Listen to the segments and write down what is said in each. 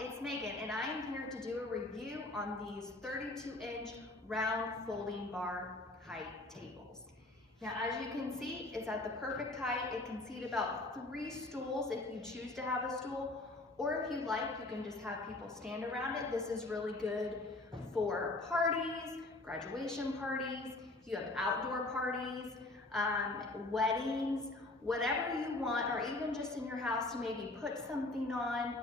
it's Megan, and I am here to do a review on these 32-inch round folding bar height tables. Now, as you can see, it's at the perfect height. It can seat about 3 stools if you choose to have a stool, or if you like, you can just have people stand around it. This is really good for parties, graduation parties, if you have outdoor parties, weddings, whatever you want, or even just in your house to maybe put something on.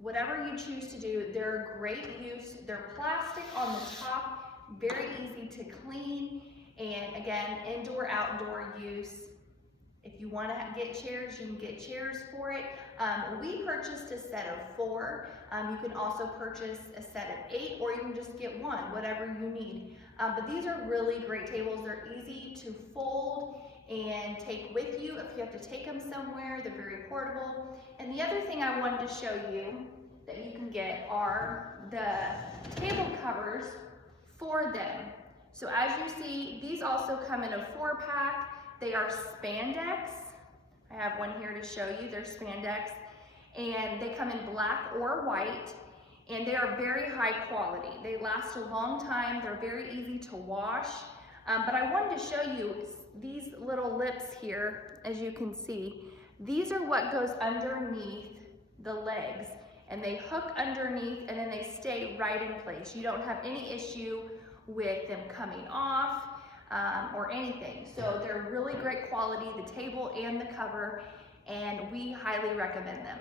Whatever you choose to do, they're a great use. They're plastic on the top, very easy to clean, and again, indoor, outdoor use. If you want to get chairs, you can get chairs for it. We purchased a set of 4. You can also purchase a set of 8, or you can just get one, whatever you need. But these are really great tables. They're easy to fold and take with you if you have to take them somewhere. They're very portable. And the other thing I wanted to show you that you can get are the table covers for them. So as you see, these also come in a 4-pack. They are spandex. I have one here to show you. They're spandex, and they come in black or white, and they are very high quality. They last a long time. They're very easy to wash. But I wanted to show you these little lips here, as you can see. These are what goes underneath the legs, and they hook underneath, and then they stay right in place. You don't have any issue with them coming off or anything. So they're really great quality, the table and the cover, and we highly recommend them.